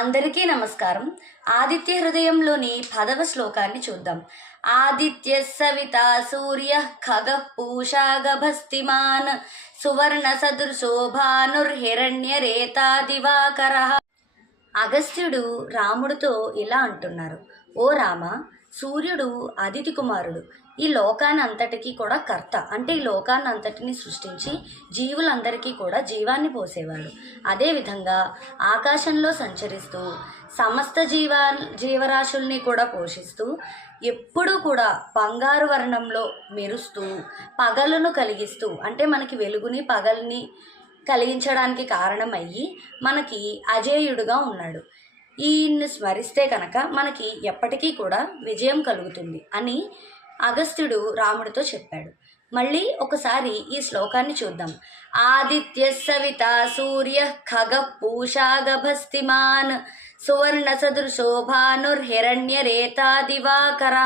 అందరికీ నమస్కారం. ఆదిత్య హృదయంలోని 10వ శ్లోకాన్ని చూద్దాం. ఆదిత్య సవిత సూర్య ఖగ పూషా గభస్తిమాన్ సువర్ణ సదృశో భానుర్హిరణ్యరేతా దివాకర. అగస్త్యుడు రాముడితో ఇలా అంటున్నారు: ఓ రామ, సూర్యుడు అదితి కుమారుడు. ఈ లోకాన్ని అంతటికీ కూడా కర్త, అంటే ఈ లోకాన్ని అంతటిని సృష్టించి జీవులందరికీ కూడా జీవాన్ని పోసేవాడు. అదేవిధంగా ఆకాశంలో సంచరిస్తూ సమస్త జీవరాశుల్ని కూడా పోషిస్తూ ఎప్పుడూ కూడా బంగారు వర్ణంలో మెరుస్తూ పగలును కలిగిస్తూ, అంటే మనకి వెలుగుని పగల్ని కలిగించడానికి కారణమయ్యి మనకి అజేయుడుగా ఉన్నాడు. ఈయన్ని స్మరిస్తే కనుక మనకి ఎప్పటికీ కూడా విజయం కలుగుతుంది అని అగస్త్యుడు రాముడితో చెప్పాడు. మళ్ళీ ఒకసారి ఈ శ్లోకాన్ని చూద్దాం. ఆదిత్య సవిత సూర్య ఖగ పూషా గభస్తిమాన్ సువర్ణ సదృశో భానుర్హిరణ్యరేతా దివాకర.